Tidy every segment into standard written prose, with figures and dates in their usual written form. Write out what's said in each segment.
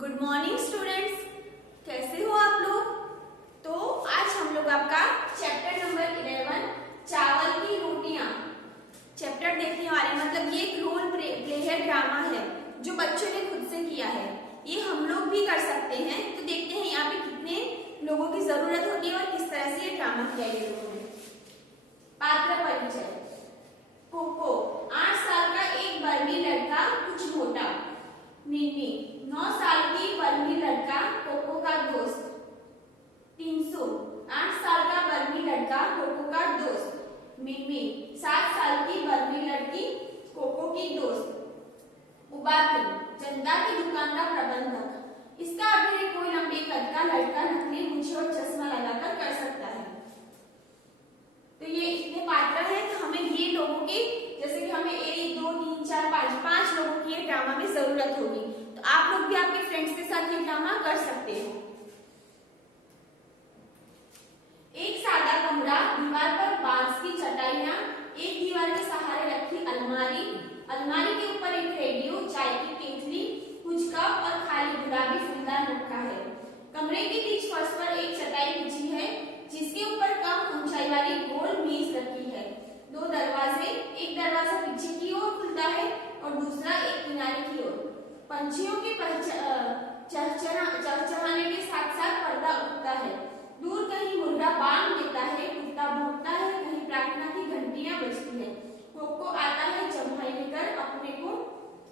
Good morning students, कैसे हो आप लोग। तो आज हम लोग आपका चैप्टर नंबर 11 चावल की रोटियां चैप्टर देखने वाले। मतलब ये एक रोल प्ले ड्रामा है जो बच्चों ने खुद से किया है। ये हम लोग भी कर सकते हैं। तो देखते हैं यहाँ पे कितने लोगों की जरूरत होती है और किस तरह से ये ड्रामा किया है लोगों ने। पात्र परिचय। कोको 8 साल का एक बर्मी लड़का, कुछ मोटा। निन्नी 9 साल की बर्मी लड़का, कोको का दोस्त। 300 8 साल का बर्मी लड़का, कोको का दोस्त। मिमी 7 साल की बर्मी लड़की, कोको की दोस्त। उबातु जनता की दुकान का प्रबंधक। इसका अभिनय कोई लंबे कद का लड़का नकली मूंछ और चश्मा लगाकर कर सकता है। तो ये इतने पात्र हैं। तो हमें ये लोगों की, जैसे कि हमें 1 2 3 4 5 लोगों की ये ड्रामा में जरूरत होगी। तो आप लोग भी आपके फ्रेंड्स के साथ ये ड्रामा कर सकते हो। एक सादा कमरा, दीवार पर बांस की चटाइयां, एक दीवार के सहारे रखी अलमारी, अलमारी के ऊपर एक रेडियो, चाय की केतली, कुछ कप और खाली गुलाबी फूलदान रखा है। कमरे के बीच फर्श पर एक चटाई बिछी है जिसके ऊपर कम ऊंचाई वाली गोल मेज रखी है। 2 दरवाजे, एक दरवाजा पीछे की ओर खुलता है और दूसरा एक किनारे की ओर। पंछियों के चहचहाने के साथ साथ पर्दा उठता है। दूर कहीं मुर्गा बांग देता है, कुत्ता भौंकता है, कहीं प्रार्थना की घंटियां बजती है। कोको आता है जम्हाई लेकर,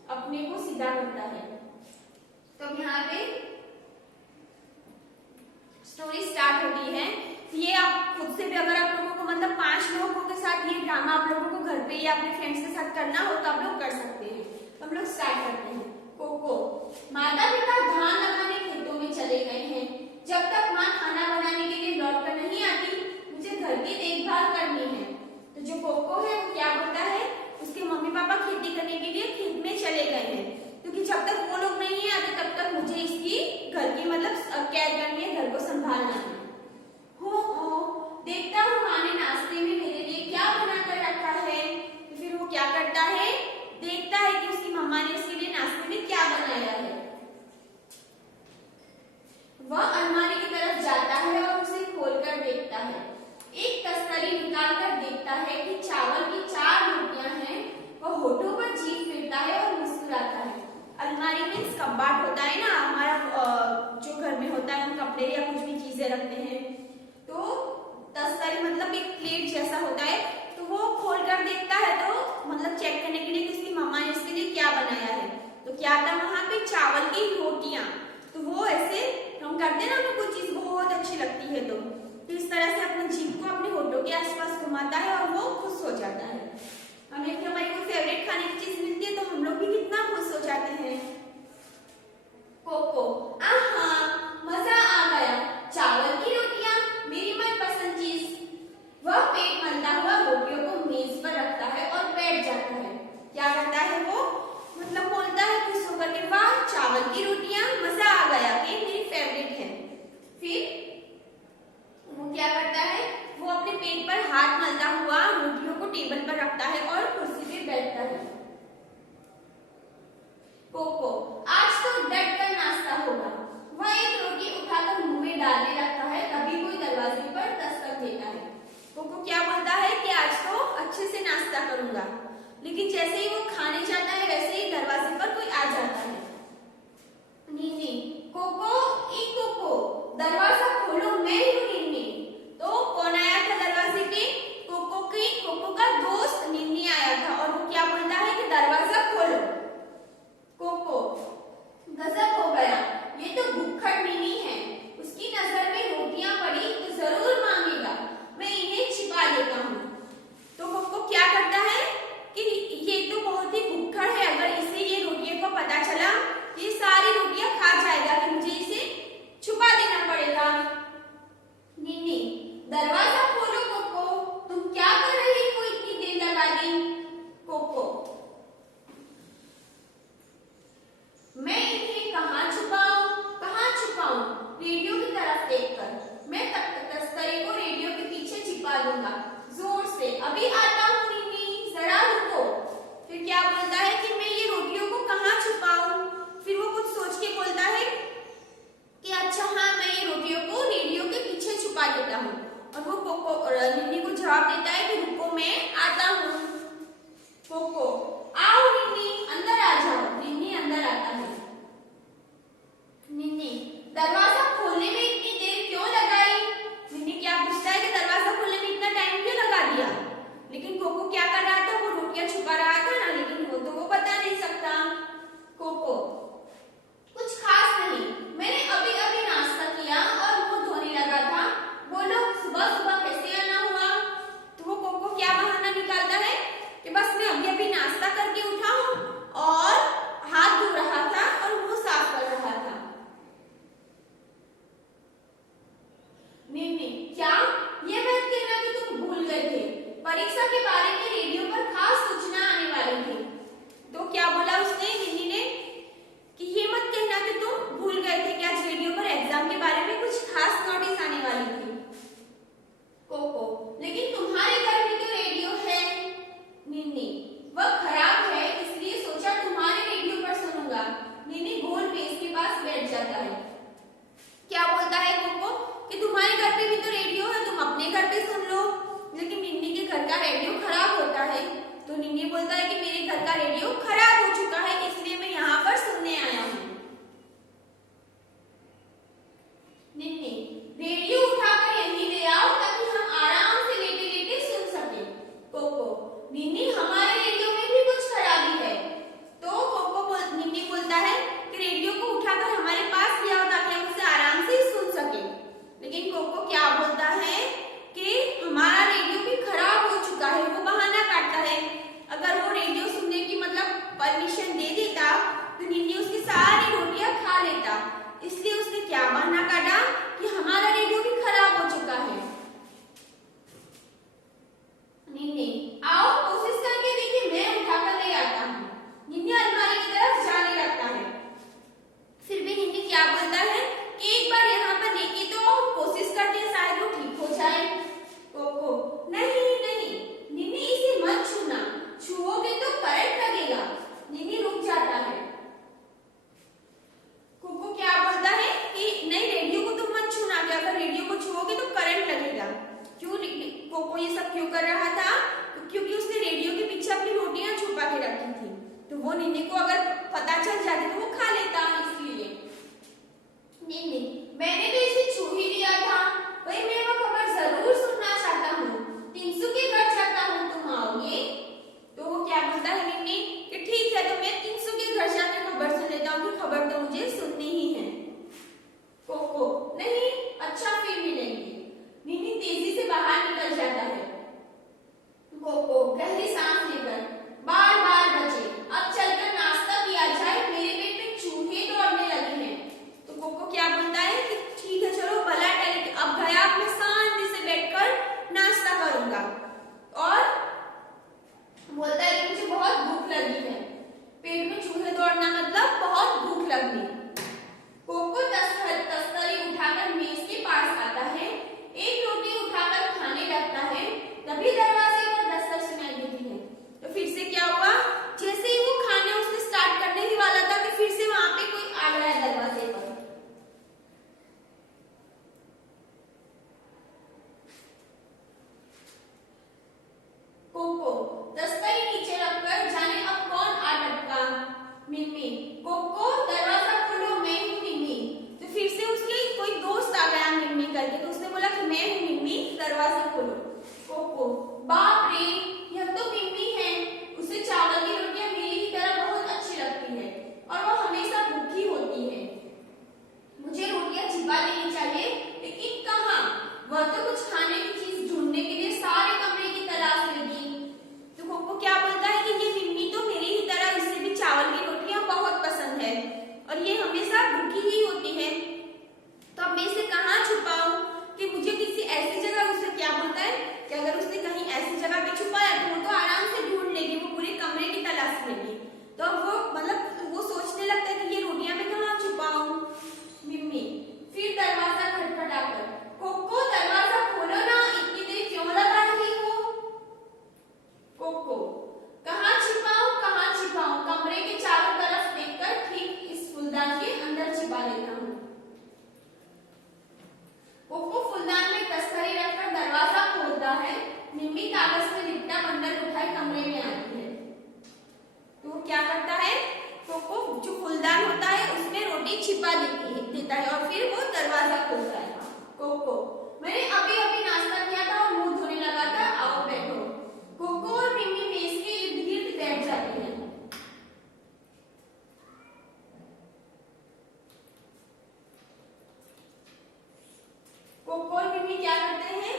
अपने को सीधा करता है। तो यहाँ पे स्टोरी स्टार्ट होती है। ये आप खुद से भी, अगर आप लोगों को मतलब 5 लोगों के साथ ये ड्रामा आप लोगों को घर पे या अपने फ्रेंड्स के साथ करना हो तो आप लोग कर सकते हैं। तो हम लोग स्टार्ट करते हैं। कोको माता पिता धान लगाने खेतों में चले गए हैं। जब तक माँ खाना बनाने के लिए लौट कर नहीं आती, मुझे घर की देखभाल करनी है। तो जो कोको है वो क्या बोलता है, उसके मम्मी पापा खेती करने के लिए खेत में चले गए हैं, क्योंकि जब तक वो लोग नहीं आते तब तक मुझे इसकी घर की मतलब केयर करनी है, घर को संभालना है। देखता हूँ माँ ने नाश्ते में मेरे लिए क्या बनाकर रखा है। तो फिर वो क्या करता है, देखता है कि उसकी मम्मा ने उसके लिए नाश्ते में क्या बनाया है। वह अलमारी की तरफ जाता है और उसे खोलकर देखता है। एक तस्तरी निकालकर देखता है कि चावल की 4 रोटियां हैं। वह होठों पर जीभ फेरता है और मुस्कुराता है। अलमारी में कबाड़ होता है ना, हमारा जो घर में होता है, हम कपड़े या कुछ भी चीजें रखते हैं। तो तस्तरी मतलब एक प्लेट जैसा होता है। तो वो खोल कर देखता है, तो मतलब चेक करने के लिए कि उसकी मम्मा ने उसके लिए क्या बनाया है। तो क्या था वहां पे, चावल की रोटियां। तो वो ऐसे हम करते हैं ना, हमें कोई चीज बहुत अच्छी लगती है तो इस तरह से अपनी जीभ को अपने होठों के आसपास घुमाता है और वो खुश हो जाता है। हमें हमारी कोई फेवरेट खाने की चीज मिलती है तो हम लोग भी कितना खुश हो जाते हैं। कोको आहा मजा आ गया, चावल की रोटियां मेरी मनपसंद चीज। वह पेट मलता हुआ रोटियों को मेज पर रखता है और बैठ जाता है। क्या करता है वो, मतलब बोलता है खुश होकर के, वाह चावल की रोटियां, मजा आ गया, ये मेरी फेवरेट है। फिर वो क्या करता है, वो अपने पेट पर हाथ मलता हुआ रोटियों को टेबल पर रखता है और कुर्सी पे बैठता है। कोको आज तो डट कर नाश्ता होगा। वह एक रोटी उठाकर मुंह में डालने लगता है, तभी कोई दरवाजे पर दस्तक देता है। कोको क्या बोलता है कि आज तो अच्छे से नाश्ता करूंगा, लेकिन जैसे ही वो खाने जाता है वैसे ही दरवाजे पर कोई आ जाता है। नीनी कोको दरवाजा खोलो, मैं हूँ नीनी। तो कौन आया था दरवाजे पे, कोको का दोस्त नीनी आया था और वो क्या बोलता है कि दरवाजा खोलो। कोको गजब हो गया, ये तो भुक्खड़ नीनी है, उसकी नजर में रोटियां पड़ी तो जरूर मांगेगा, मैं इन्हें छिपा लेता हूँ। तो कोको क्या करता है कि ये तो बहुत ही भुक्खड़ लगने। कोको तस्तरी उठाकर मेज के पास आता है, एक रोटी उठाकर खाने लगता है, तभी दरवाजे पर दस्तक सुनाई देती है। तो फिर से क्या हुआ, जैसे ही वो खाना उसने स्टार्ट करने ही वाला था कि फिर से वहां पे कोई आ गया दरवाजे पर। कोको दस्तरी नीचे रखकर जाने अब कौन आ टपका। मिम्मी, कोको दरवाजा खोलो, मैं हूँ मिम्मी। तो फिर से उसके कोई दोस्त आ गया मिम्मी करके, तो उसने बोला कि मैं हूँ मिम्मी, दरवाजा खोलो। कोको, बाप रे, यह तो मिम्मी है, उसे चावल की रोटियां मेरी ही तरह बहुत अच्छी लगती है और वो हमेशा भूखी होती है। मुझे रोटियां छिपा देनी चाहिए, लेकिन कहाँ, वह तो कुछ खाने की चीज ढूंढने के लिए सारे कमरे की तलाश लगी। तो कोको क्या बोलता है कि ये मिम्मी तो मेरी ही तरह, इसे भी चावल की रोटियां बहुत पसंद है और ये हमेशा भूखी ही होती है, तो अब मैं इसे कहाँ छुपाऊं कि मुझे किसी ऐसी जगह, उसे क्या बोलता है कि अगर उसने कहीं ऐसी जगह पे छुपाया तो वो तो आराम से ढूंढ लेगी, वो पूरे कमरे की तलाश लेगी। तो वो मतलब वो सोचने लगता है कि ये रोटियां मैं कहाँ छुपाऊं। मिम्मी फिर दरवाजा खटखटाकर, कोको दरवाजा खोलो ना, इतनी देर क्यों लगा रही हो। कोको, कहाँ छिपाऊं, कमरे के चारों तरफ देखकर ठीक इस फूलदान के अंदर छिपा लेता हूँ। कोको फूलदान में तस्तरी रखकर दरवाजा खोलता है, मिम्मी कागज में लिपटा बंडल उठाए कमरे में आती है। तो वो क्या करता है, कोको जो फूलदान होता है उसमें रोटी छिपा देता है और फिर वो दरवाजा खोलता है। कोको, मैंने अभी अभी नाश्ता किया था और मुंह धोने लगा था, आओ बैठो। कोको और मिम्मी मेज के इर्द गिर्द बैठ जाती हैं। कोको और मिम्मी क्या करते हैं,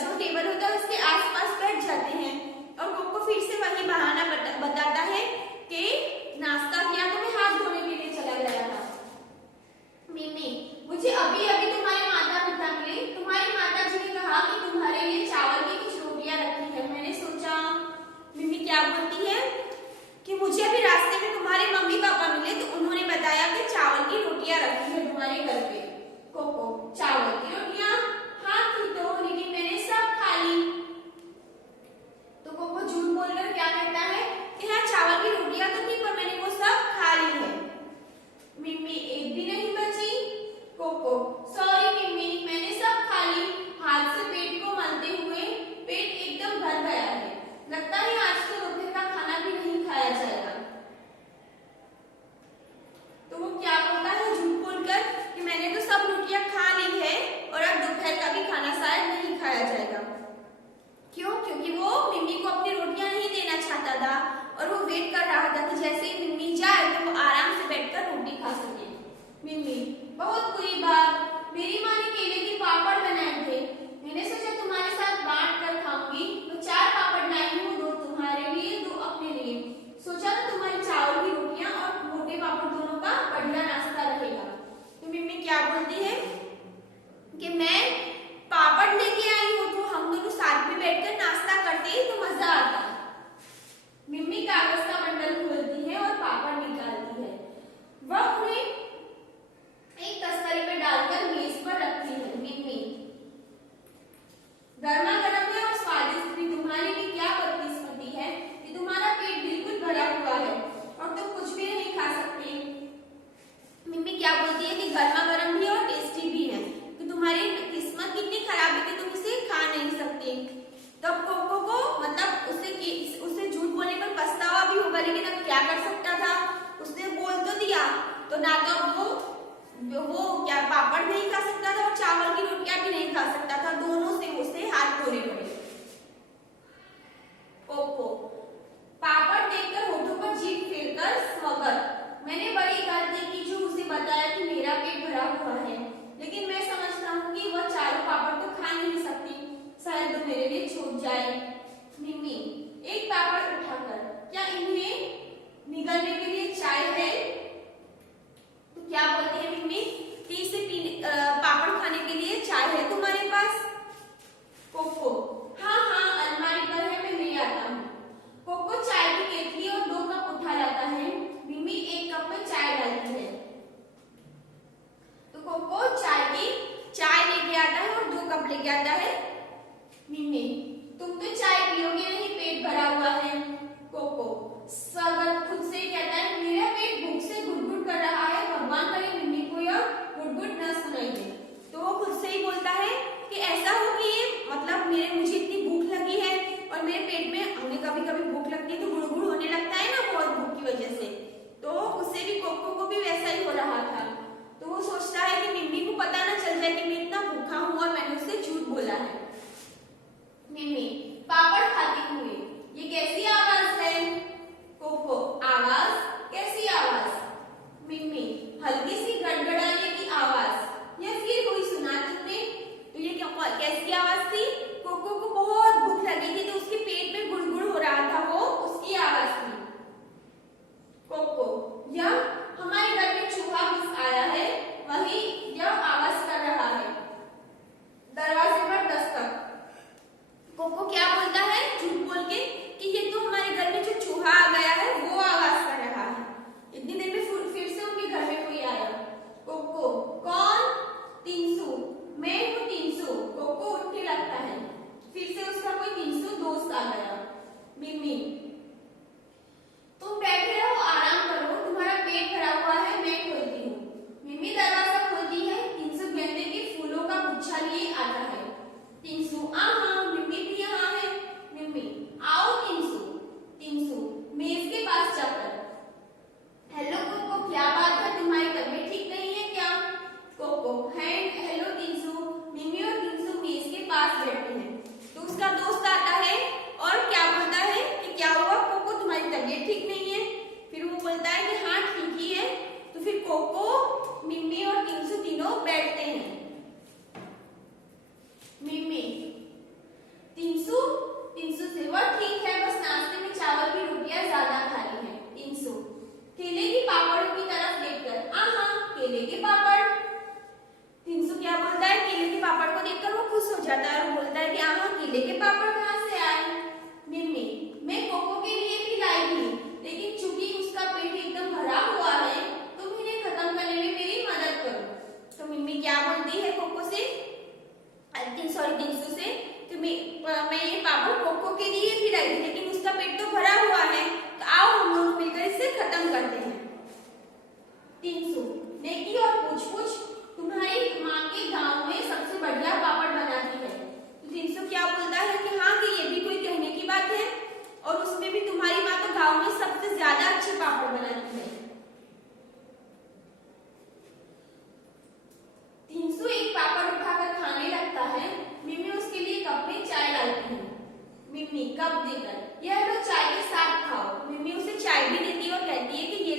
जो टेबल होता है उसके आसपास बैठ जाते हैं और कोको फिर से वही बहाना बताता है कि नाश्ता किया तो मैं हाथ धोने के लिए चला गया था। मिम्मी, मुझे अभी अभी तुम्हारे माता पिता मिले, तुम्हारी माता जी ने कहा कि तुम्हारे लिए चावल की कुछ रोटियां रखी है, मैंने सोचा। मिम्मी क्या बोलती है कि मुझे अभी रास्ते में तुम्हारे मम्मी पापा मिले तो उन्होंने बताया कि चावल की रोटियां रखी है तुम्हारे घर पे। कोको, चावल की रोटियां, हाँ थी तो, लेकिन मैंने सब खा ली। तो कोको झूठ बोलकर क्या कहता है कि हाँ चावल की रोटियां तो थी पर मैंने वो सब खा ली है। मिम्मी, एक भी नहीं बची। कोको, सॉरी मिम्मी, मैंने सब खा ली, हाथ से पेट को मलते हुए पेट एकदम भर गया है, लगता है आज तो दोपहर का खाना भी नहीं खाया जाएगा। तो वो क्या बोलता है झूठ बोलकर कि मैंने तो सब रोटियां खा ली है और अब दोपहर का भी खाना शायद नहीं खाया जाएगा। क्यों, क्योंकि वो मिम्मी को अपनी रोटियां नहीं देना चाहता था और वो वेट कर रहा था कि जैसे ही मिम्मी जाए तो वो आराम से बैठकर रोटी खा सके। मिम्मी, बहुत बुरी बात, मेरी माँ ने केले के पापड़ बनाए थे, मैंने सोचा तुम्हारे साथ बांट कर खाऊंगी, तो 4 पापड़ लाई हूँ, 2 तुम्हारे लिए 2 अपने लिए, सोचा तो तुम्हारी चावल की रोटियां और मोटे पापड़ दोनों का बढ़िया नाश्ता रहेगा। तो मिम्मी क्या बोलती है कि मैं पापड़ लेके आई हूँ तो हम दोनों साथ में बैठकर नाश्ता करते तो मजा आता। मिम्मी कागज का बंडल खोलती है और पापड़ निकालती है, वह उन्हें एक तस्तरी में डालकर मेज पर रखती है। मिम्मी, गर्मा गर्म है और स्वादिष्ट भी, तुम्हारी भी क्या बदकिस्मती है कि तुम्हारा पेट बिल्कुल भरा हुआ है और तुम कुछ भी नहीं खा सकती। मिम्मी क्या बोलती है कि गर्मा गर्म भी और टेस्टी भी है, कि तुम्हारी किस्मत कितनी खराब है कि तुम इसे खा नहीं सकती। तब कोको को मतलब उसे झूठ बोलने पर पछतावा भी होगा, लेकिन अब क्या कर सकता था, उसने बोल तो दिया, तो ना तो वो क्या पापड़ नहीं खा सकता था और चावल की रोटियां भी नहीं खा सकता था, दोनों से उसे हाथ धोने पड़े। कोको, पापड़ देखकर होठों पर जीभ फेरकर स्मगर, मैंने बड़ी गलती की जो उसे बताया कि मेरा पेट भरा हुआ है, लेकिन मैं समझता हूँ कि वह चारों पापड़ तो खा नहीं सकती, शायद वो मेरे लिए छूट जाए। मिम्मी, एक पापड़ उठाकर, क्या इन्हें निगलने के लिए चाय है। तो क्या बोलती है मिम्मी कि इसे पापड़ खाने के लिए चाय है तुम्हारे पास। कोको, हाँ हाँ अलमारी पर है, मैं ले आता हूँ। कोको चाय की केतली और 2 कप उठा लाता है, मिम्मी 1 कप में चाय डालती है। कोको को भी वैसा ही हो रहा था। तो वो सोचता है कि मिम्मी को पता ना चल जाए कि मैं इतना भूखा हूँ और मैंने उससे झूठ बोला है। मिम्मी पापड़ खाती हुई, ये कैसी आवाज है? कोको आवाज? कैसी आवाज? मिम्मी हल्की सी गड़गड़ाने की आवाज। या फिर कोई सुना तुमने? तो ये कैसी आवाज थी? कोको को बहुत भूख लगी थी तो उसके पेट में गुड़गुड़ हो रहा था, वो उसकी आवाज थी। कोको यह हमारे घर में चूहा घुस आया है, वही यह आवाज कर रहा है। दरवाजे पर दस्तक। कोको क्या बोलता है झूठ बोल के कि ये तो हमारे घर में जो चूहा आ गया है वो आवाज कर रहा है। इतनी देर में फिर से उनके घर में कोई आया। कोको कौन? टिंसू, मैं हूँ टिंसू। कोको उठने लगता है। फिर से उसका कोई टिंसू दोस्त आ गया। मिम्मी तुम बैठे रहो, आराम करो, तुम्हारा पेट भरा हुआ है, मैं खोलती हूँ। मिम्मी दरवाजा खोलती है। टिंसू गेंदे के फूलों का गुच्छा लिए आता है। टिंसू हाँ मिम्मी भी यहाँ है। मिम्मी आओ टिंसू। टिंसू मेज के पास जाकर, हेलो कोको, क्या बात है, तुम्हारी तबीयत ठीक नहीं है क्या? कोको है हेलो टिंसू। मिम्मी और टिंसू मेज के पास बैठे हैं। तो उसका दोस्त आता है और क्या बोलता है कि क्या हुआ कोको, तुम्हारी तबीयत ठीक नहीं है? फिर वो बोलता है कि हाँ ठीक ही है। तो फिर कोको, मिम्मी और टिंसू तीनों बैठते हैं। मिम्मी टिंसू टिंसू से वह ठीक है, बस नाश्ते में चावल की रोटियां ज्यादा खाई है। टिंसू केले की पापड़ों की तरफ देखकर, आहा केले के पापड़। टिंसू क्या बोलता है? केले के पापड़ को देखकर वो खुश हो जाता है और बोलता है कि आहा केले के पापड़ कहाँ से आए? मिम्मी मैं कोको के लिए भी लाई थी, लेकिन चूंकि उसका पेट एकदम भरा हुआ है तुम इन्हें खत्म करने में मेरी मदद करो। तो मिम्मी क्या बोलती है कोको से, टिंसू से कि मैं ये पापड़ कोको के लिए भी लाई थी, लेकिन उसका पेट तो भरा हुआ है, तो आओ हम लोग मिलकर इसे खत्म करते हैं। टिंसू नेकी और पूछ-पूछ, तुम्हारी माँ के गांव में सबसे बढ़िया पापड़ बनाती है। तो टिंसू क्या बोलता है कि हाँ कि ये भी कोई कहने की बात है, और उसमें भी तुम्हारी माँ तो गांव में सबसे ज्यादा अच्छे पापड़ बनाती है। टिंसू एक पापड़ उठाकर खाने लगता है। मिम्मी उसके लिए कप में चाय डालती है। मिम्मी कप देकर, यह लो चाय के साथ खाओ। मिम्मी उसे चाय भी देती है और कहती है कि ये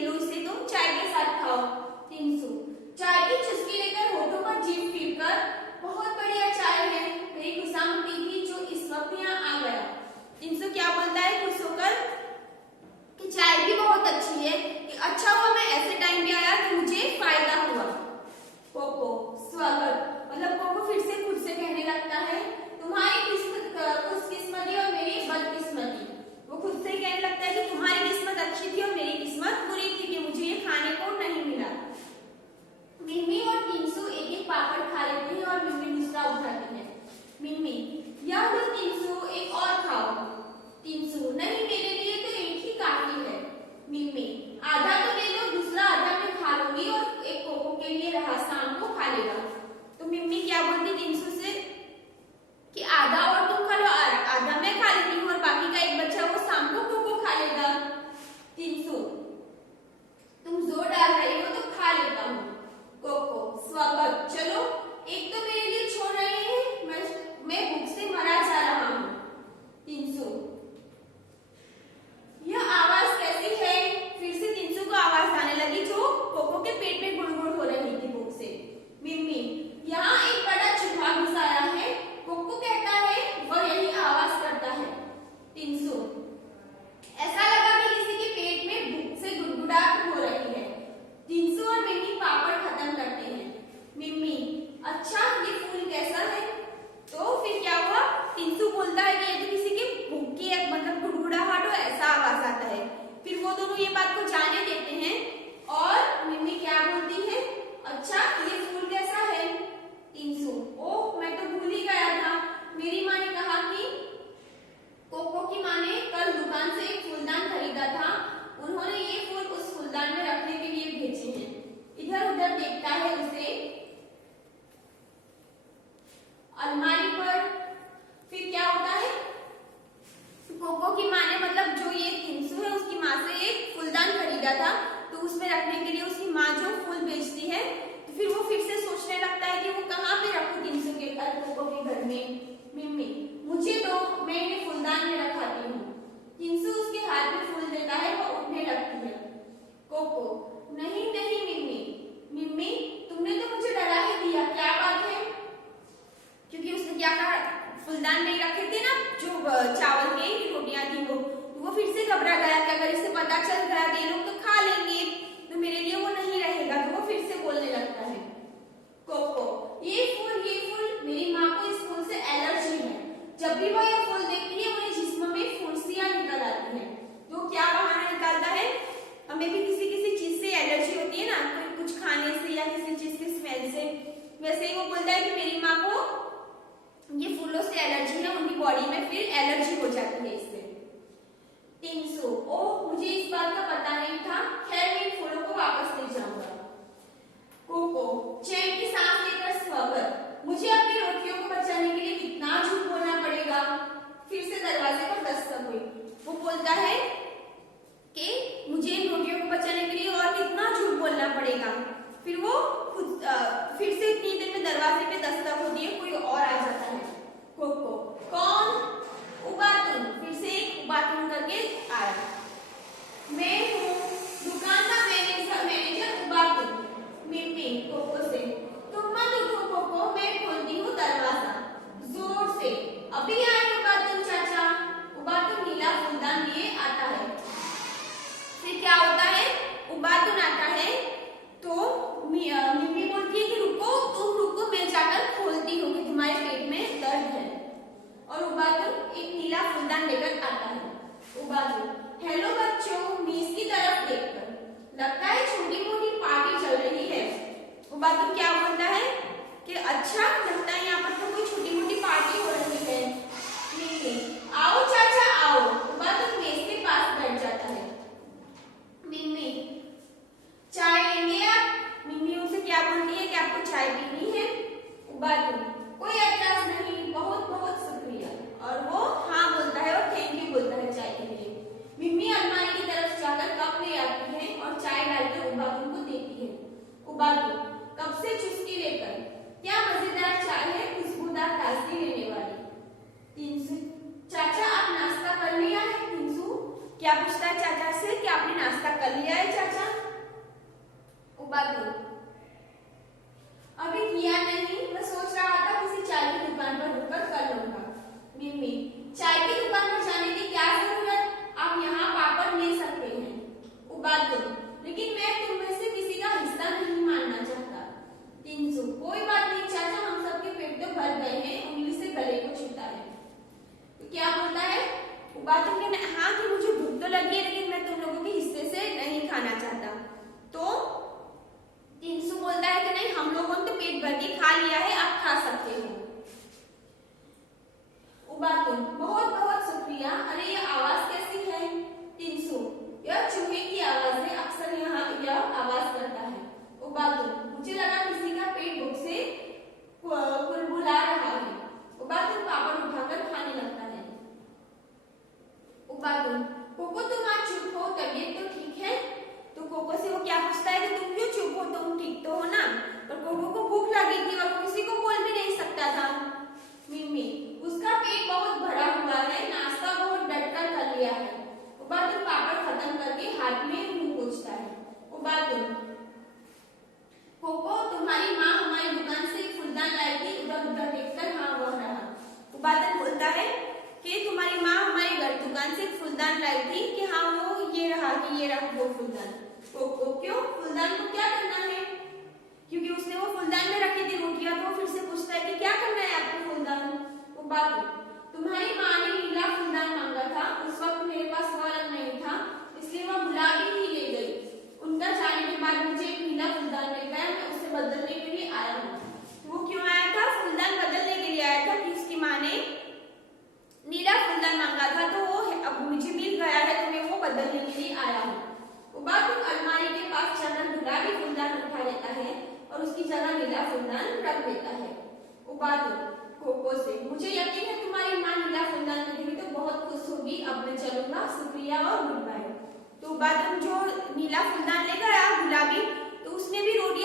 फूल बेचती है तो फिर वो फिर से सोचने लगता है कि वो कहाँ पे रखूं 300 के कोको के घर में। मिम्मी मुझे दो, मैं इन्हें फूलदान में रखाती हूँ। 300 उसके हाथ में फूल देता है, वो उठने लगती है। कोको नहीं नहीं मिम्मी, मिम्मी तुमने तो मुझे डरा ही दिया, क्या बात है? क्योंकि उसने क्या कहा, फूलदान में रखे थे ना जो चावल की रोटियां थी वो फिर से घबरा गया कि अगर इसे पता चल गया तो ये लोग तो खा लेंगे, तो मेरे लिए वो नहीं रहेगा, तो वो फिर से बोलने लगता है। कोको ये फूल मेरी माँ को इस फूल से एलर्जी है, जब भी वह ये फूल देखती है उन्हें जिस्म में फुंसियां निकल आती है। तो क्या बहाना निकालता है, हमें भी किसी किसी चीज से एलर्जी होती है ना, कुछ खाने से या किसी चीज की स्मेल से, वैसे ही वो बोलता है कि मेरी माँ को ये फूलों से एलर्जी है, उनकी बॉडी में फिर एलर्जी हो जाती है इससे। 300 ओह मुझे इस बात का पता नहीं था, खैर मैं इन फूलों को वापस ले जाऊंगा। कोको चैन की सांस लेकर स्वागत, मुझे अपनी रोटियों को बचाने के लिए कितना झूठ बोलना पड़ेगा। फिर से दरवाजे पर दस्तक हुई। वो बोलता है कि मुझे इन रोटियों को बचाने के लिए और कितना झूठ बोलना पड़ेगा। फिर वो फिर से इतनी देर में दरवाजे पे दस्तक होती है, कोई और आ जाता है। कोको कौन? उबातुन, फिर से एक उबातुन करके आया। मैं हूँ दुकान का मैनेजर उबातुन। मिम्मी कोको से, तुम मत उठो कोको, मैं खोलती हूँ दरवाजा जोर से। अभी आए उबातुन चाचा। उबातुन नीला फूलदान लिए आता है। फिर क्या होता है, उबातुन आता है तो मिम्मी बोलती है कि रुको, तुम रुको, मैं जाकर खोलती हूँ कि तुम्हारे पेट में दर्द है। और उबातुन एक नीला फूलदान लेकर आता है। उबातुन हेलो बच्चों, मेज की तरफ देखकर, लगता है छोटी मोटी पार्टी चल रही है। उबातुन क्या बोलता है कि अच्छा, लगता है यहाँ पर तो कोई छोटी मोटी पार्टी हो रही है। मिम्मी आओ चाचा आओ। उबातुन मेज के पास बैठ जाता है। मिम्मी चाय लेंगे आप? मिम्मी उनसे क्या बोलती है कि आपको चाय पीनी है? उबातुन कोई एतराज नहीं, बहुत बहुत शुक्रिया। और वो हाँ बोलता है और थैंक यू बोलता है चाय के लिए। मिम्मी अलमारी की तरफ जाकर कप ले आती है और चाय डालकर उबातुन को देती है। उबातुन कप से चुस्की लेकर, क्या मजेदार चाय है, खुशबूदार ताजगी लेने वाली। 300 चाचा आप नाश्ता कर लिया है? 300 क्या पूछता है चाचा से कि आपने नाश्ता कर लिया है चाचा? उबातुन अभी किया नहीं, मैं सोच रहा था किसी चाय की दुकान पर रुककर कर लूंगा। मिम्मी चाय की दुकान पर जाने की क्या जरूरत, आप यहाँ पापड़ ले सकते हैं। उबातुन लेकिन मैं तुम में से किसी का हिस्सा नहीं मानना चाहता। 300 कोई बात नहीं चाचा, हम सबके पेट तो भर गए हैं, उंगली से गले को छूता है। तो क्या बोलता है उबातुन के, हाँ कि मुझे भूख तो लगी है लेकिन मैं तुम लोगों के हिस्से से नहीं खाना चाहता। तो 300 बोलता है कि नहीं, हम लोगों ने तो पेट भर के खा लिया है, आप खा सकते हो। उबातुन बहुत बहुत शुक्रिया। अरे ये आवाज कैसी है? 300 यह चूहे की आवाज है, अक्सर यहाँ यह आवाज करता है। उबातुन मुझे लगा किसी का पेट भूख से कुलबुला रहा है। उबातुन पापड़ उठाकर खाने लगता है। उबातुन कोको तुम आज चुप हो, तबीयत तो ठीक है? तो कोको से वो क्या पूछता है कि तुम क्यों चुप हो, तुम ठीक तो हो ना? पर कोको को भूख लगी थी और वो किसी को बोल भी नहीं सकता था। मिम्मी उसका पेट बहुत भरा हुआ है, नाश्ता बहुत डटकर कर लिया है। उबातुन पापड़ खत्म करके हाथ में मुंह पोंछता है। उबातुन कोको तुम्हारी माँ हमारी दुकान से एक फूलदान लाई थी, उधर उधर देखकर हाँ वह रहा। उबातुन बोलता है कि तुम्हारी माँ हमारी दुकान से एक फूलदान लाई थी कि हाँ वो ये रहा कि ये रहा वो फूलदान। कोको क्यों, फूलदान को क्या करना है? क्योंकि उसने वो फूलदान में रखी थी रोटियां, तो फिर से पूछता है कि क्या करना है आपको फूलदान? उबातुन तुम्हारी माँ ने नीला फूलदान मांगा था, उस वक्त मेरे पास वह रंग नहीं था, इसलिए वह गुलाबी ही ले गई। उनका जाने के बाद मुझे एक नीला फूलदान मिल गया, मैं उसे बदलने के लिए आया हूँ। वो क्यों आया था? फूलदान बदलने के लिए आया था कि उसकी माँ ने नीला फूलदान मांगा था, तो वो अब मुझे मिल गया है, तो मैं वो बदलने के लिए आया हूँ। उबातुन अलमारी के पास चलकर गुलाबी फूलदान उठा लेता है और उसकी जगह नीला फूलदान रख देता है। उबातुन कोको से, मुझे यकीन है तुम्हारी माँ नीला फूलदान देखेगी तो बहुत खुश होगी, अब मैं चलूंगा, शुक्रिया और गुड बाय। तो उबातुन जो नीला फूलदान लेकर आया गुलाबी, तो उसमें भी रोटियां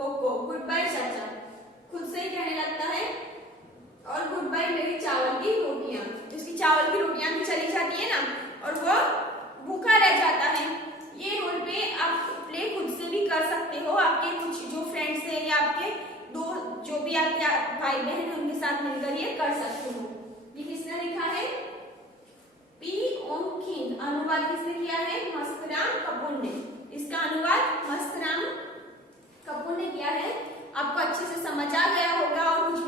कोको, गुड बाय चाचा, खुद से ही कहने लगता है। और गुड बाय मेरी चावल की रोटियां, जिसकी चावल की रोटियां भी चली जाती है ना और वो भूखा रह जाता है। ये रोल पे आप प्ले खुद से भी कर सकते हो, आपके कुछ जो फ्रेंड्स हैं या आपके दो जो भी आपके भाई बहन हैं उनके साथ मिलकर ये कर सकते हो। ये किसने लिखा है? पी ओम खिंद। अनुवाद किसने किया है? मस्तराम कपूर ने। इसका अनुवाद मस्तराम कपूर ने किया है। आपको अच्छे से समझ आ गया होगा और कुछ